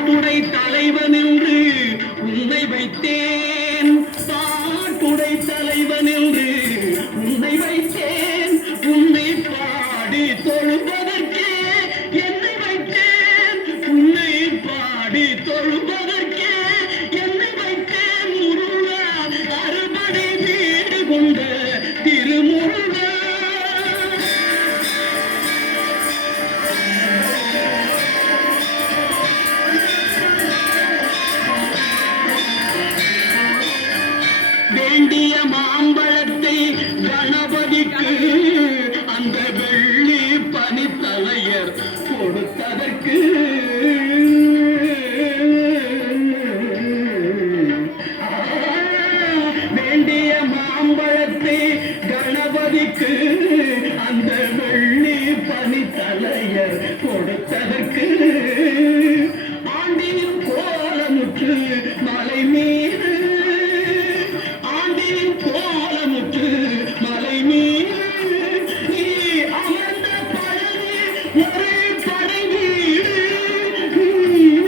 பாட்டுடை தலைவன் என்று உன்னை வைத்தேன், பாட்டுடை தலைவன் என்று உன்னை வைத்தேன், உன்னை பாடி தொழுவதற்கே என்னை வைத்தேன், உன்னை பாடி தொழுவதற்கே என்னை வைத்தேன். முருகா அறுபடை வீடு கொண்ட திருமுருகா, வேண்டிய மாம்பழத்தை கணபதிக்கு அந்த வெள்ளி பனித்தலையர் கொடுத்ததற்கு, வேண்டிய மாம்பழத்தை கணபதிக்கு அந்த வெள்ளி பனித்தலையர் கொடுத்ததற்கு, ஆண்டியின் கோலமுற்று மலை மீது, ஆண்டியின் கோலமுற்று மலை மீது நீ அமர்ந்த பழனி ஒரே படை வீடு, நீ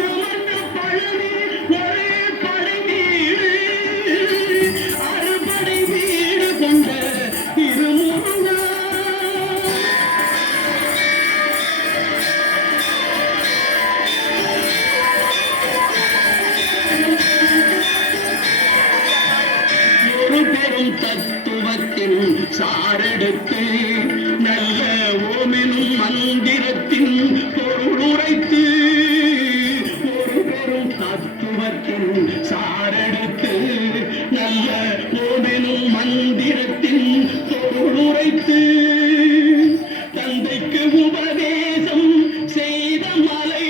அமர்ந்த பழனி ஒரே படை வீடு, அறுபடை வீடு கொண்ட திருமுருகா. ஒரு பெரும் தத்துவத்தின் சாரெடுத்து நல்ல ஓமெனும் மந்திரத்தின் பொருள் உரைத்து, ஒரு பெரும் தத்துவத்தின் சாரெடுத்து நல்ல ஓமெனும் மந்திரத்தின் பொருள் உரைத்து, தந்தைக்கு உபதேசம் செய்த மலை,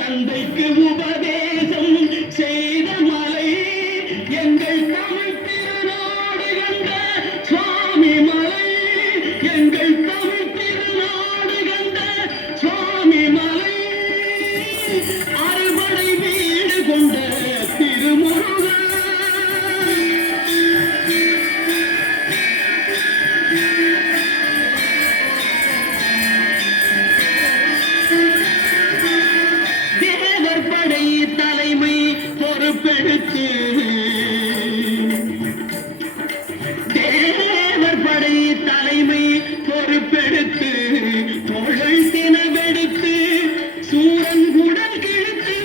தந்தைக்கு உபதேசம் செய்த மலை, எங்கள் தமிழ் திருநாடு கண்ட சுவாமி மலை, எங்கள் தமிழ் திருநாடு கண்ட சுவாமி மலை, அறுபடை வீடு கொண்ட திருமுருகா. தேவர் படை தலைமை பொறுப்பெடுத்து, தேவர் படை தலைமை பொறுப்பெடுத்து, தோழல் தினவெடுத்து சூரன் குடல் கிழித்து,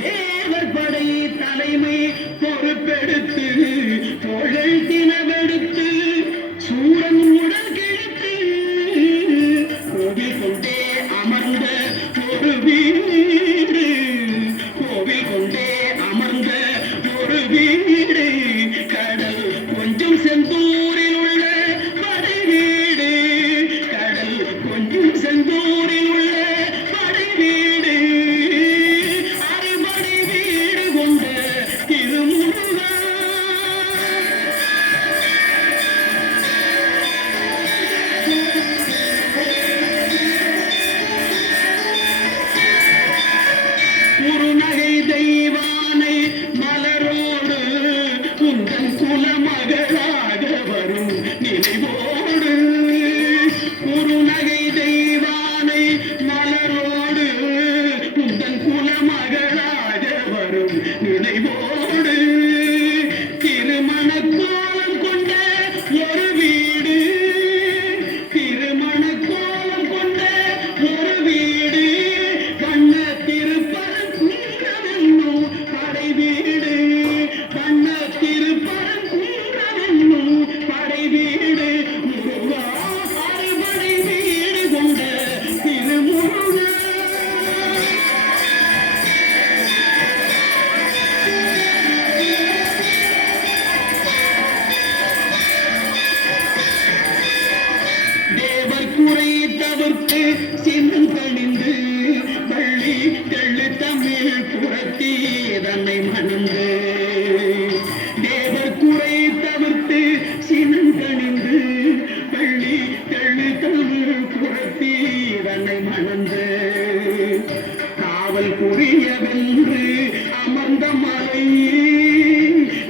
தேவர் படை தலைமை பொறுப்பெடுத்து, தோழல் தினவெடுத்து சூரன் உடல் கிழித்து, கோவில் கொண்டே அமர்ந்த ஒரு வீடு, கோவில் கொண்டே அமர்ந்த ஒரு வீடு, கடல் கொஞ்சம் செந்தூரில் உள்ள படை வீடு, கடல் கொஞ்சம் செந்தூரில் உள்ள படை வீடு, அறுபடை வீடு கொண்ட திருமுருகா. குறுநகை தெய்வானை மலரோடு உங்கள் குலமகளாக வரும் நினைவோடு, குறுநகை தெய்வானை மலரோடு உங்கள் குலமகளாக வரும் நினைவோடு, திருமண கோலம் கொண்ட ஒரு வீடு, திருமண கோலம் கொண்ட ஒரு வீடு, வண்ண திருப்பரங்குன்றம் படை வீடு, வண்ண திருப்பரங்குன்றம் படை வீடு, முருகா அறுபடை வீடு கொண்ட திருமுருகா. தேவர் குறை தவிர்த்து சின்னம் கணிந்து, பள்ளி தெள்ளு தமிழ் புரட்டி தன்னை மணந்து, தேவர் குறை தவிர்த்து சின்னம் கணிந்து, பள்ளி தெள்ளு தமிழ் புரட்டி தன்னை மணந்து, காவல் புரியவென்று அமர்ந்த மலை,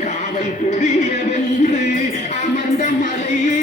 காவல் புரியவென்று அமர்ந்த மலையே,